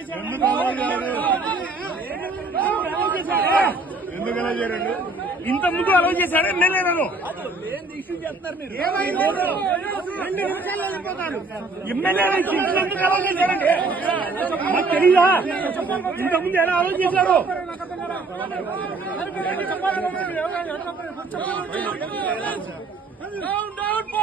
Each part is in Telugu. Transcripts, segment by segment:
ఎందుకలా చేయండి ఇంత ముందు అలౌ చేశాడు ఎమ్మెల్యే నన్ను తెలీదా ఇంత ముందు ఎలా అలౌ చేశారు డౌన్ డౌన్ పో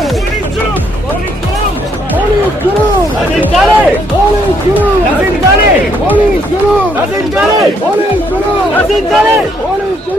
Da sind alle! Da sind alle! Da sind alle! Da sind alle!